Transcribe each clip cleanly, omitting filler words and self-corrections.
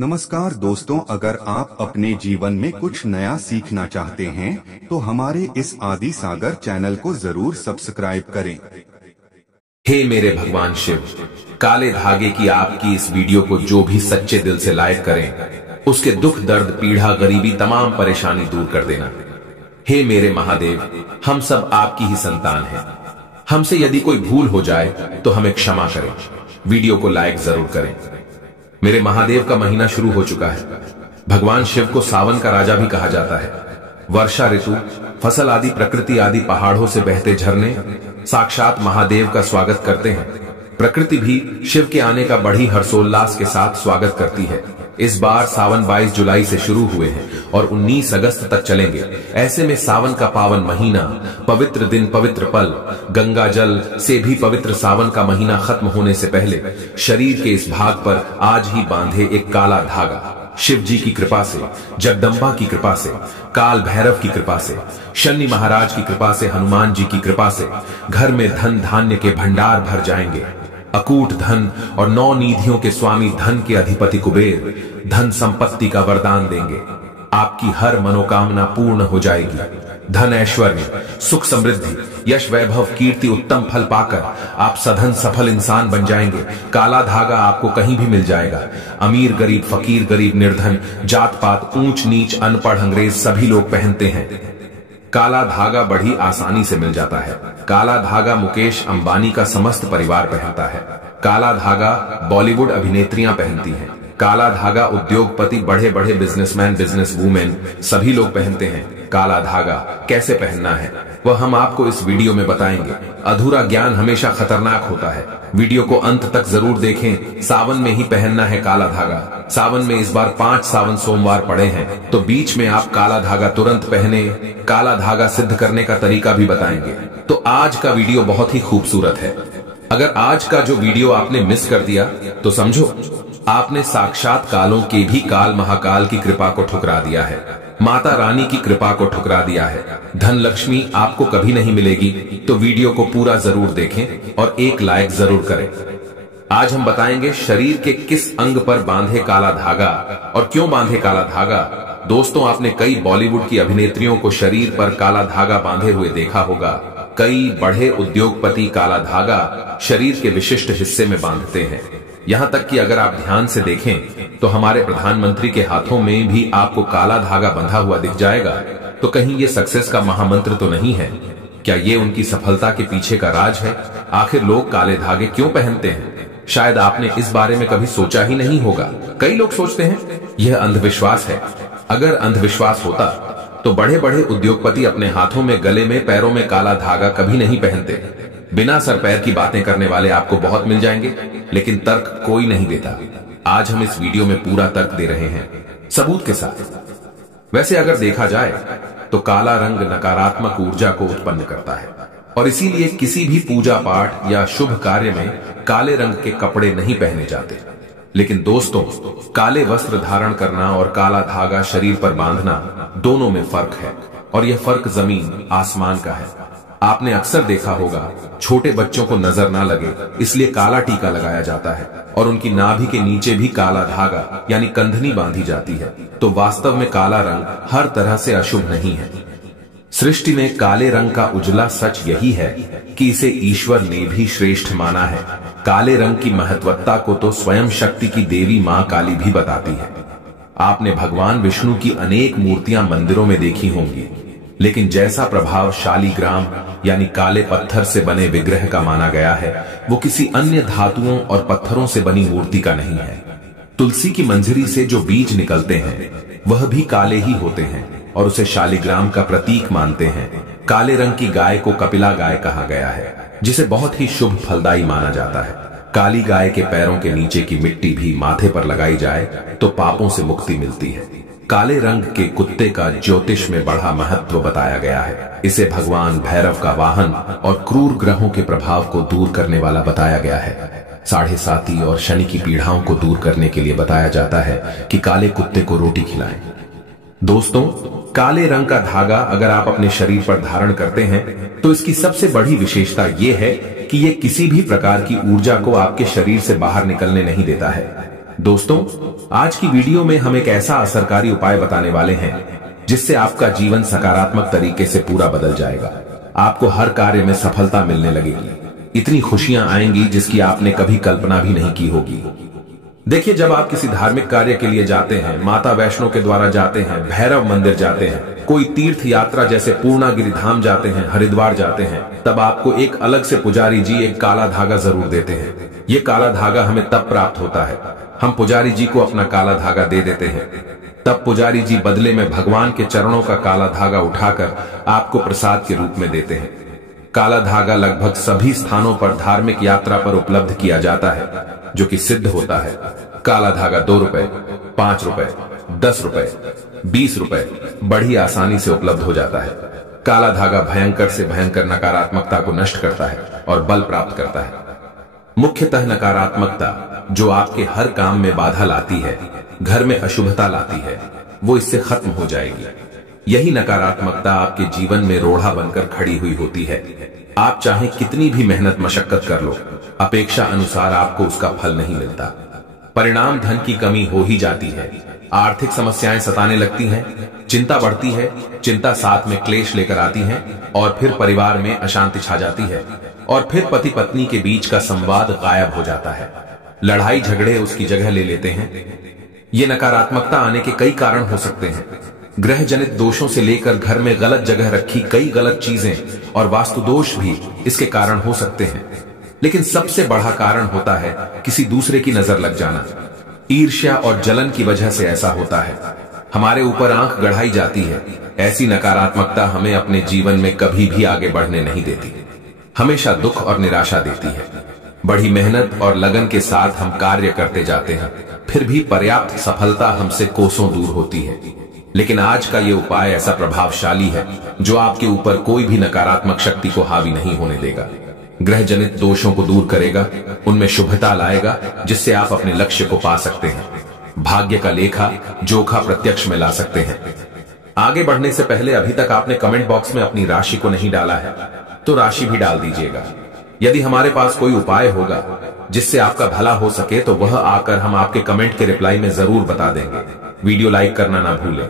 नमस्कार दोस्तों, अगर आप अपने जीवन में कुछ नया सीखना चाहते हैं तो हमारे इस आदि सागर चैनल को जरूर सब्सक्राइब करें। हे मेरे भगवान शिव, काले धागे की आपकी इस वीडियो को जो भी सच्चे दिल से लाइक करें उसके दुख दर्द पीड़ा गरीबी तमाम परेशानी दूर कर देना। हे मेरे महादेव, हम सब आपकी ही संतान हैं। हमसे यदि कोई भूल हो जाए तो हमें क्षमा करें। वीडियो को लाइक जरूर करें। मेरे महादेव का महीना शुरू हो चुका है। भगवान शिव को सावन का राजा भी कहा जाता है। वर्षा ऋतु, फसल आदि, प्रकृति आदि, पहाड़ों से बहते झरने साक्षात महादेव का स्वागत करते हैं। प्रकृति भी शिव के आने का बड़ी हर्षोल्लास के साथ स्वागत करती है। इस बार सावन 22 जुलाई से शुरू हुए हैं और 19 अगस्त तक चलेंगे। ऐसे में सावन का पावन महीना, पवित्र दिन, पवित्र पल, गंगा जल से भी पवित्र सावन का महीना खत्म होने से पहले शरीर के इस भाग पर आज ही बांधे एक काला धागा। शिव जी की कृपा से, जगदम्बा की कृपा से, काल भैरव की कृपा से, शनि महाराज की कृपा से, हनुमान जी की कृपा से घर में धन धान्य के भंडार भर जाएंगे। अकूट धन और 9 निधियों के स्वामी, धन के अधिपति कुबेर धन संपत्ति का वरदान देंगे। आपकी हर मनोकामना पूर्ण हो जाएगी। धन, ऐश्वर्य, सुख, समृद्धि, यश, वैभव, कीर्ति, उत्तम फल पाकर आप सधन सफल इंसान बन जाएंगे। काला धागा आपको कहीं भी मिल जाएगा। अमीर गरीब, फकीर गरीब, निर्धन, जात पात, ऊंच नीच, अनपढ़ अंग्रेज सभी लोग पहनते हैं। काला धागा बड़ी आसानी से मिल जाता है। काला धागा मुकेश अंबानी का समस्त परिवार पहनता है। काला धागा बॉलीवुड अभिनेत्रियां पहनती हैं। काला धागा उद्योगपति, बड़े बड़े बिजनेसमैन, बिजनेस वूमेन सभी लोग पहनते हैं। काला धागा कैसे पहनना है वह हम आपको इस वीडियो में बताएंगे। अधूरा ज्ञान हमेशा खतरनाक होता है। वीडियो को अंत तक जरूर देखें। सावन में ही पहनना है काला धागा। सावन में इस बार 5 सावन सोमवार पड़े हैं तो बीच में आप काला धागा तुरंत पहने। काला धागा सिद्ध करने का तरीका भी बताएंगे। तो आज का वीडियो बहुत ही खूबसूरत है। अगर आज का जो वीडियो आपने मिस कर दिया तो समझो आपने साक्षात कालों के भी काल महाकाल की कृपा को ठुकरा दिया है। माता रानी की कृपा को ठुकरा दिया है। धन लक्ष्मी आपको कभी नहीं मिलेगी। तो वीडियो को पूरा जरूर देखें और एक लाइक जरूर करें। आज हम बताएंगे शरीर के किस अंग पर बांधे काला धागा और क्यों बांधे काला धागा। दोस्तों, आपने कई बॉलीवुड की अभिनेत्रियों को शरीर पर काला धागा बांधे हुए देखा होगा। कई बड़े उद्योगपति काला धागा शरीर के विशिष्ट हिस्से में बांधते हैं। यहां तक कि अगर आप ध्यान से देखें तो हमारे प्रधानमंत्री के हाथों में भी आपको काला धागा बंधा हुआ दिख जाएगा। तो कहीं ये सक्सेस का महामंत्र तो नहीं है? क्या ये उनकी सफलता के पीछे का राज है? आखिर लोग काले धागे क्यों पहनते हैं? शायद आपने इस बारे में कभी सोचा ही नहीं होगा। कई लोग सोचते हैं यह अंधविश्वास है। अगर अंधविश्वास होता तो बड़े बड़े उद्योगपति अपने हाथों में, गले में, पैरों में काला धागा कभी नहीं पहनते। बिना सर पैर की बातें करने वाले आपको बहुत मिल जाएंगे, लेकिन तर्क कोई नहीं देता। आज हम इस वीडियो में पूरा तर्क दे रहे हैं, सबूत के साथ। वैसे अगर देखा जाए तो काला रंग नकारात्मक ऊर्जा को उत्पन्न करता है और इसीलिए किसी भी पूजा पाठ या शुभ कार्य में काले रंग के कपड़े नहीं पहने जाते। लेकिन दोस्तों, काले वस्त्र धारण करना और काला धागा शरीर पर बांधना दोनों में फर्क है और यह फर्क जमीन आसमान का है। आपने अक्सर देखा होगा छोटे बच्चों को नजर ना लगे इसलिए काला टीका लगाया जाता है और उनकी नाभि के नीचे भी काला धागा यानी कंधनी बांधी जाती है। तो वास्तव में काला रंग हर तरह से अशुभ नहीं है। सृष्टि में काले रंग का उजला सच यही है कि इसे ईश्वर ने भी श्रेष्ठ माना है। काले रंग की महत्वता को तो स्वयं शक्ति की देवी मां काली भी बताती है। आपने भगवान विष्णु की अनेक मूर्तियां मंदिरों में देखी होंगी, लेकिन जैसा प्रभाव शालिग्राम यानी काले पत्थर से बने विग्रह का माना गया है वो किसी अन्य धातुओं और पत्थरों से बनी मूर्ति का नहीं है। तुलसी की मंजरी से जो बीज निकलते हैं वह भी काले ही होते हैं और उसे शालिग्राम का प्रतीक मानते हैं। काले रंग की गाय को कपिला गाय कहा गया है, जिसे बहुत ही शुभ फलदायी माना जाता है। काली गाय के पैरों के नीचे की मिट्टी भी माथे पर लगाई जाए तो पापों से मुक्ति मिलती है। काले रंग के कुत्ते का ज्योतिष में बड़ा महत्व बताया गया है। इसे भगवान भैरव का वाहन और क्रूर ग्रहों के प्रभाव को दूर करने वाला बताया गया है। साढ़े साती और शनि की पीड़ाओं को दूर करने के लिए बताया जाता है कि काले कुत्ते को रोटी खिलाएं। दोस्तों, काले रंग का धागा अगर आप अपने शरीर पर धारण करते हैं तो इसकी सबसे बड़ी विशेषता यह है कि यह किसी भी प्रकार की ऊर्जा को आपके शरीर से बाहर निकलने नहीं देता है। दोस्तों, आज की वीडियो में हम एक ऐसा असरकारी उपाय बताने वाले हैं जिससे आपका जीवन सकारात्मक तरीके से पूरा बदल जाएगा। आपको हर कार्य में सफलता मिलने लगेगी, इतनी खुशियां आएंगी जिसकी आपने कभी कल्पना भी नहीं की होगी। देखिए, जब आप किसी धार्मिक कार्य के लिए जाते हैं, माता वैष्णो के द्वारा जाते हैं, भैरव मंदिर जाते हैं, कोई तीर्थ यात्रा जैसे पूर्णागिरि धाम जाते हैं, हरिद्वार जाते हैं, तब आपको एक अलग से पुजारी जी एक काला धागा जरूर देते हैं। ये काला धागा हमें तब प्राप्त होता है, हम पुजारी जी को अपना काला धागा दे देते हैं। तब पुजारी जी बदले में भगवान के चरणों का काला धागा उठाकर आपको प्रसाद के रूप में देते हैं। काला धागा लगभग सभी स्थानों पर धार्मिक यात्रा पर उपलब्ध किया जाता है, जो कि सिद्ध होता है। काला धागा 2 रुपए, 5 रुपए, 10 रुपए, 20 रुपए बड़ी आसानी से उपलब्ध हो जाता है। काला धागा भयंकर से भयंकर नकारात्मकता को नष्ट करता है और बल प्राप्त करता है। मुख्यतः नकारात्मकता जो आपके हर काम में बाधा लाती है, घर में अशुभता लाती है, वो इससे खत्म हो जाएगी। यही नकारात्मकता आपके जीवन में रोड़ा बनकर खड़ी हुई होती है। आप चाहे कितनी भी मेहनत मशक्कत कर लो, अपेक्षा अनुसार आपको उसका फल नहीं मिलता। परिणाम धन की कमी हो ही जाती है, आर्थिक समस्याएं सताने लगती हैं, चिंता बढ़ती है, चिंता साथ में क्लेश लेकर आती है, और फिर परिवार में अशांति छा जाती है, और फिर पति पत्नी के बीच का संवाद गायब हो जाता है। लड़ाई झगड़े उसकी जगह ले लेते हैं। ये नकारात्मकता आने के कई कारण हो सकते हैं। ग्रह जनित दोषों से लेकर घर में गलत जगह रखी कई गलत चीजें और वास्तु दोष भी इसके कारण हो सकते हैं। लेकिन सबसे बड़ा कारण होता है किसी दूसरे की नजर लग जाना। ईर्ष्या और जलन की वजह से ऐसा होता है। हमारे ऊपर आंख गढ़ाई जाती है। ऐसी नकारात्मकता हमें अपने जीवन में कभी भी आगे बढ़ने नहीं देती, हमेशा दुख और निराशा देती है। बड़ी मेहनत और लगन के साथ हम कार्य करते जाते हैं, फिर भी पर्याप्त सफलता हमसे कोसों दूर होती है। लेकिन आज का ये उपाय ऐसा प्रभावशाली है जो आपके ऊपर कोई भी नकारात्मक शक्ति को हावी नहीं होने देगा। ग्रह जनित दोषों को दूर करेगा, उनमें शुभता लाएगा, जिससे आप अपने लक्ष्य को पा सकते हैं। भाग्य का लेखा जोखा प्रत्यक्ष में ला सकते हैं। आगे बढ़ने से पहले अभी तक आपने कमेंट बॉक्स में अपनी राशि को नहीं डाला है तो राशि भी डाल दीजिएगा। यदि हमारे पास कोई उपाय होगा जिससे आपका भला हो सके तो वह आकर हम आपके कमेंट के रिप्लाई में जरूर बता देंगे। वीडियो लाइक करना ना भूलें।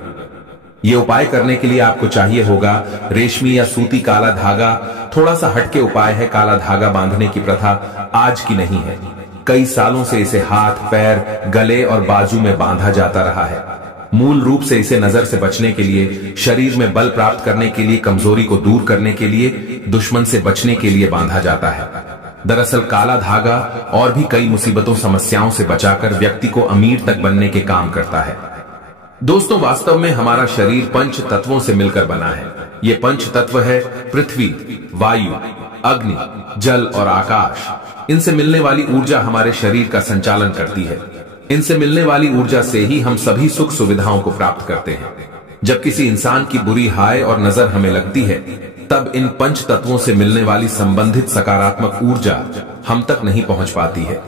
ये उपाय करने के लिए आपको चाहिए होगा रेशमी या सूती काला धागा। थोड़ा सा हटके उपाय है। काला धागा बांधने की प्रथा आज की नहीं है, कई सालों से इसे हाथ, पैर, गले और बाजू में बांधा जाता रहा है। मूल रूप से इसे नजर से बचने के लिए, शरीर में बल प्राप्त करने के लिए, कमजोरी को दूर करने के लिए, दुश्मन से बचने के लिए बांधा जाता है। दरअसल काला धागा और भी कई मुसीबतों समस्याओं से बचाकर व्यक्ति को अमीर तक बनने के काम करता है। दोस्तों, वास्तव में हमारा शरीर पंच तत्वों से मिलकर बना है। ये पंच तत्व है पृथ्वी, वायु, अग्नि, जल और आकाश। इनसे मिलने वाली ऊर्जा हमारे शरीर का संचालन करती है। इनसे मिलने वाली ऊर्जा से ही हम सभी सुख सुविधाओं को प्राप्त करते हैं। जब किसी इंसान की बुरी हाय और नजर हमें लगती है, तब इन पंच तत्वों से मिलने वाली संबंधित सकारात्मक ऊर्जा हम तक नहीं पहुंच पाती है।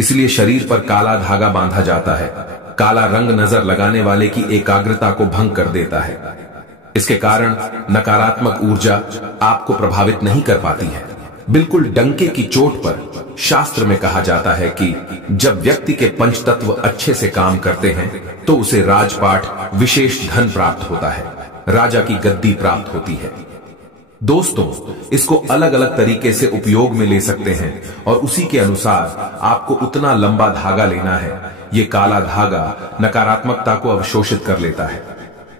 इसलिए शरीर पर काला धागा बांधा जाता है। काला रंग नजर लगाने वाले की एकाग्रता को भंग कर देता है। इसके कारण नकारात्मक ऊर्जा आपको प्रभावित नहीं कर पाती है। बिल्कुल डंके की चोट पर शास्त्र में कहा जाता है कि जब व्यक्ति के पंचतत्व अच्छे से काम करते हैं तो उसे राजपाट, विशेष धन प्राप्त होता है, राजा की गद्दी प्राप्त होती है। दोस्तों, इसको अलग अलग तरीके से उपयोग में ले सकते हैं और उसी के अनुसार आपको उतना लंबा धागा लेना है। ये काला धागा नकारात्मकता को अवशोषित कर लेता है।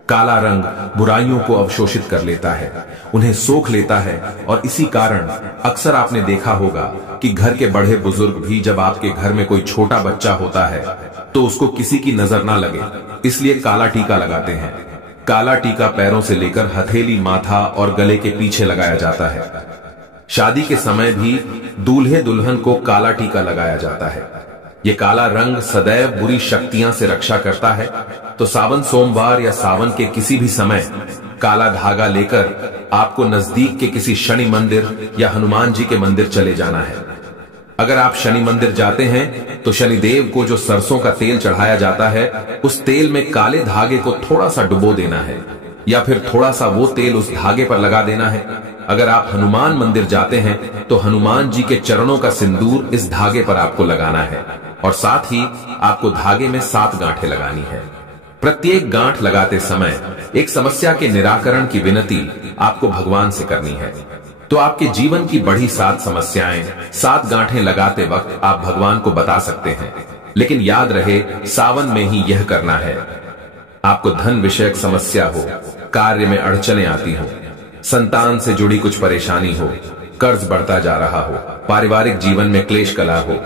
काला रंग बुराइयों को अवशोषित कर लेता है, उन्हें सोख लेता है। और इसी कारण अक्सर आपने देखा होगा कि घर के बड़े बुजुर्ग भी जब आपके घर में कोई छोटा बच्चा होता है तो उसको किसी की नजर ना लगे, इसलिए काला टीका लगाते हैं। काला टीका पैरों से लेकर हथेली, माथा और गले के पीछे लगाया जाता है। शादी के समय भी दूल्हे दुल्हन को काला टीका लगाया जाता है। ये काला रंग सदैव बुरी शक्तियां से रक्षा करता है। तो सावन सोमवार या सावन के किसी भी समय काला धागा लेकर आपको नजदीक के किसी शनि मंदिर या हनुमान जी के मंदिर चले जाना है। अगर आप शनि मंदिर जाते हैं तो शनि देव को जो सरसों का तेल चढ़ाया जाता है, उस तेल में काले धागे को थोड़ा सा डुबो देना है या फिर थोड़ा सा वो तेल उस धागे पर लगा देना है। अगर आप हनुमान मंदिर जाते हैं तो हनुमान जी के चरणों का सिंदूर इस धागे पर आपको लगाना है और साथ ही आपको धागे में 7 गांठें लगानी है। प्रत्येक गांठ लगाते समय एक समस्या के निराकरण की विनती आपको भगवान से करनी है। तो आपके जीवन की बड़ी 7 समस्याएं 7 गांठें लगाते वक्त आप भगवान को बता सकते हैं, लेकिन याद रहे सावन में ही यह करना है। आपको धन विषयक समस्या हो, कार्य में अड़चनें आती हो, संतान से जुड़ी कुछ परेशानी हो, कर्ज बढ़ता जा रहा हो, पारिवारिक जीवन में क्लेश कला हो,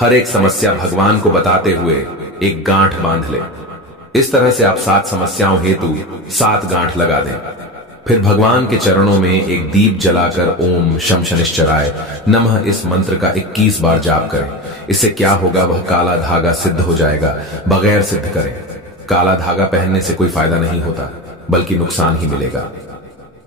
हर एक समस्या भगवान को बताते हुए एक गांठ बांध ले। इस तरह से आप 7 समस्याओं हेतु 7 गांठ लगा दें। फिर भगवान के चरणों में एक दीप जलाकर ओम शम शनिश्चराय नमः इस मंत्र का 21 बार जाप करें। इससे क्या होगा, वह काला धागा सिद्ध हो जाएगा। बगैर सिद्ध करें। काला धागा पहनने से कोई फायदा नहीं होता, बल्कि नुकसान ही मिलेगा।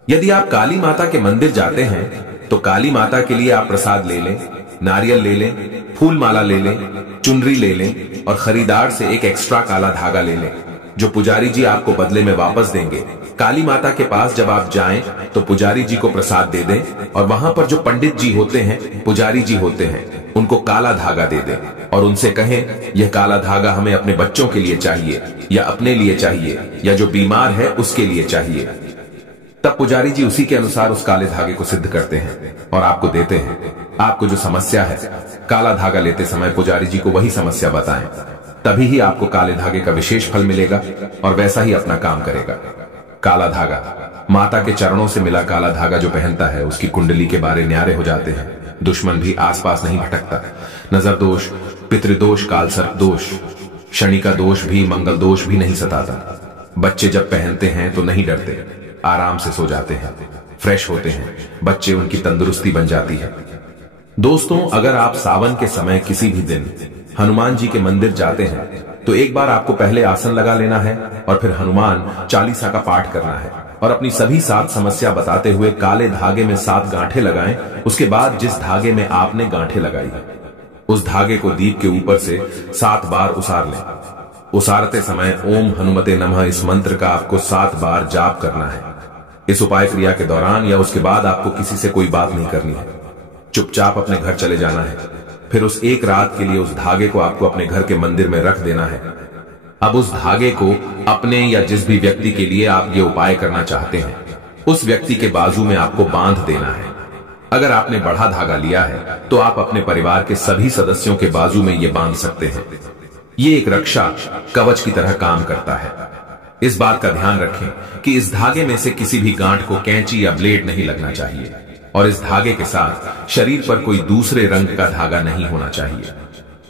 यदि आप काली माता के मंदिर जाते हैं तो काली माता के लिए आप प्रसाद ले लें, नारियल ले लें, फूल माला ले लें, चुनरी ले लें और खरीदार से एक एक्स्ट्रा काला धागा ले लें, जो पुजारी जी आपको बदले में वापस देंगे। काली माता के पास जब आप जाएं तो पुजारी जी को प्रसाद दे दें और वहां पर जो पंडित जी होते हैं, पुजारी जी होते हैं, उनको काला धागा दे दें और उनसे कहें यह काला धागा हमें अपने बच्चों के लिए चाहिए या अपने लिए चाहिए या जो बीमार है उसके लिए चाहिए। तब पुजारी जी उसी के अनुसार उस काले धागे को सिद्ध करते हैं और आपको देते हैं। आपको जो समस्या है, काला धागा लेते समय पुजारी जी को वही समस्या बताएं, तभी ही आपको काले धागे का विशेष फल मिलेगा और वैसा ही अपना काम करेगा। काला धागा, माता के चरणों से मिला काला धागा जो पहनता है उसकी कुंडली के बारे न्यारे हो जाते हैं। दुश्मन भी आसपास नहीं भटकता। नजर दोष, पितृदोष, कालसर्प दोष, शनि का दोष भी, मंगल दोष भी नहीं सताता। बच्चे जब पहनते हैं तो नहीं डरते, आराम से सो जाते हैं, फ्रेश होते हैं बच्चे, उनकी तंदुरुस्ती बन जाती है। दोस्तों, अगर आप सावन के समय किसी भी दिन हनुमान जी के मंदिर जाते हैं तो एक बार आपको पहले आसन लगा लेना है और फिर हनुमान चालीसा का पाठ करना है और अपनी सभी 7 समस्या बताते हुए काले धागे में 7 गांठें लगाएं। उसके बाद जिस धागे में आपने गांठें लगाई उस धागे को दीप के ऊपर से 7 बार उसार लें। उसारते समय ओम हनुमते नमः इस मंत्र का आपको 7 बार जाप करना है। इस उपाय क्रिया के दौरान या उसके बाद आपको किसी से कोई बात नहीं करनी है। चुपचाप अपने घर चले जाना है। फिर उस एक रात के लिए उस धागे को आपको अपने घर के मंदिर में रख देना है। अब उस धागे को अपने या जिस भी व्यक्ति के लिए आप ये उपाय करना चाहते हैं उस व्यक्ति के बाजू में आपको बांध देना है। अगर आपने बड़ा धागा लिया है तो आप अपने परिवार के सभी सदस्यों के बाजू में ये बांध सकते हैं। ये एक रक्षा कवच की तरह काम करता है। इस बात का ध्यान रखें कि इस धागे में से किसी भी गांठ को कैंची या ब्लेड नहीं लगना चाहिए और इस धागे के साथ शरीर पर कोई दूसरे रंग का धागा नहीं होना चाहिए।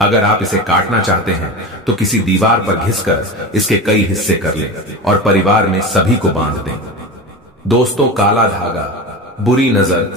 अगर आप इसे काटना चाहते हैं तो किसी दीवार पर घिसकर इसके कई हिस्से कर लें और परिवार में सभी को बांध दें। दोस्तों, काला धागा बुरी नजर